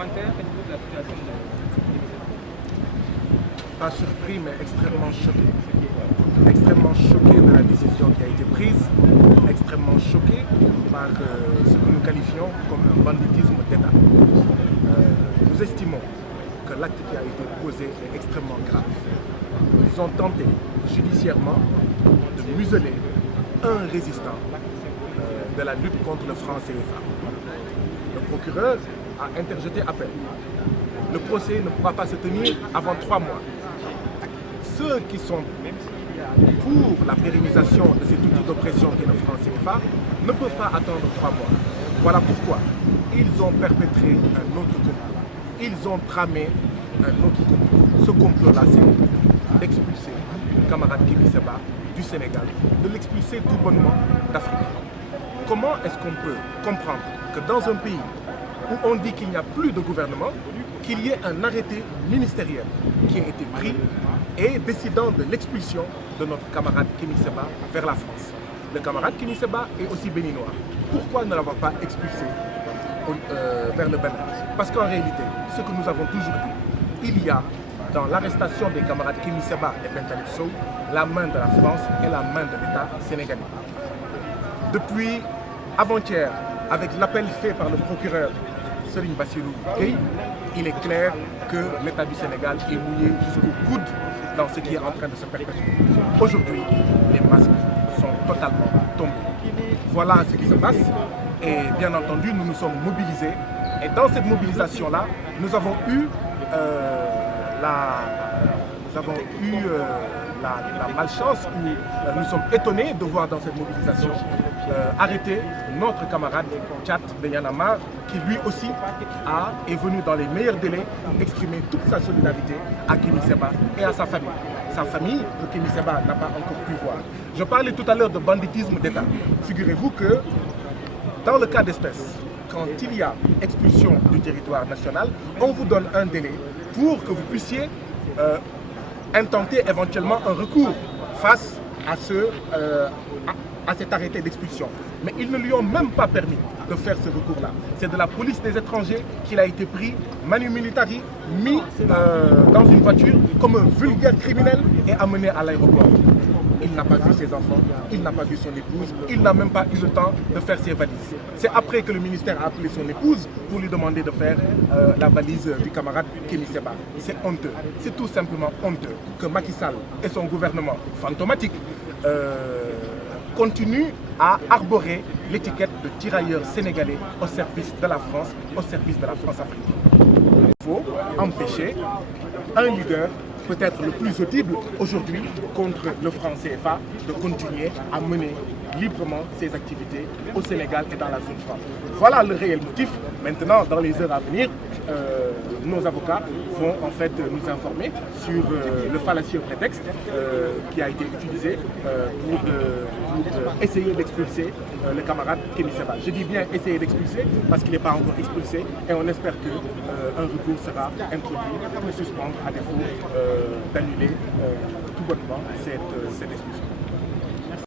commentaire, faites-vous de la situation de Pas surpris, mais extrêmement choqué. Extrêmement choqué de la décision qui a été prise, extrêmement choqué par ce que nous qualifions comme un banditisme d'État. Nous estimons que l'acte qui a été posé est extrêmement grave. Ils ont tenté judiciairement de museler un résistant de la lutte contre le franc CFA. Le procureur a interjeté appel. Le procès ne pourra pas se tenir avant 3 mois. Ceux qui sont pour la pérennisation de cet outil d'oppression qu'est le franc CFA ne peuvent pas attendre 3 mois. Voilà pourquoi ils ont perpétré un autre complot. Ils ont tramé un autre complot. Ce complot-là, c'est d'expulser le camarade Kémi Séba du Sénégal, de l'expulser tout bonnement d'Afrique. Comment est-ce qu'on peut comprendre que dans un pays où on dit qu'il n'y a plus de gouvernement, qu'il y ait un arrêté ministériel qui a été pris et décidant de l'expulsion de notre camarade Kémi Séba vers la France. Le camarade Kémi Séba est aussi béninois. Pourquoi ne l'avoir pas expulsé vers le Bénin? Parce qu'en réalité, ce que nous avons toujours dit, il y a dans l'arrestation des camarades Kémi Séba et Bentaleb Sow la main de la France et la main de l'État sénégalais. Depuis avant-hier, avec l'appel fait par le procureur Serigne Bassirou Gueye, il est clair que l'État du Sénégal est mouillé jusqu'au coude dans ce qui est en train de se perpétuer. Aujourd'hui, les masques sont totalement tombés. Voilà ce qui se passe et bien entendu, nous nous sommes mobilisés. Et dans cette mobilisation-là, nous avons eu la malchance où nous sommes étonnés de voir dans cette mobilisation arrêter notre camarade Tchat de Yanamar qui lui aussi est venu dans les meilleurs délais pour exprimer toute sa solidarité à Kémi Séba et à sa famille. Sa famille, que Kémi Séba n'a pas encore pu voir. Je parlais tout à l'heure de banditisme d'État. Figurez-vous que dans le cas d'espèce, quand il y a expulsion du territoire national, on vous donne un délai pour que vous puissiez intenter éventuellement un recours face à cet arrêté d'expulsion. Mais ils ne lui ont même pas permis de faire ce recours-là. C'est de la police des étrangers qu'il a été pris, manu militari, mis dans une voiture comme un vulgaire criminel et amené à l'aéroport. Il n'a pas vu ses enfants, il n'a pas vu son épouse, il n'a même pas eu le temps de faire ses valises. C'est après que le ministère a appelé son épouse pour lui demander de faire la valise du camarade Kémi Séba. C'est honteux, c'est tout simplement honteux que Macky Sall et son gouvernement fantomatique continuent à arborer l'étiquette de tirailleurs sénégalais au service de la France, au service de la France-Afrique. Il faut empêcher un leader peut-être le plus audible aujourd'hui contre le franc CFA de continuer à mener librement ses activités au Sénégal et dans la zone franc. Voilà le réel motif. Maintenant, dans les heures à venir, nos avocats vont en fait nous informer sur le fallacieux prétexte qui a été utilisé pour essayer d'expulser le camarade Kémi Séba. Je dis bien essayer d'expulser parce qu'il n'est pas encore expulsé et on espère qu'un recours sera introduit pour suspendre à défaut d'annuler tout bonnement cette expulsion.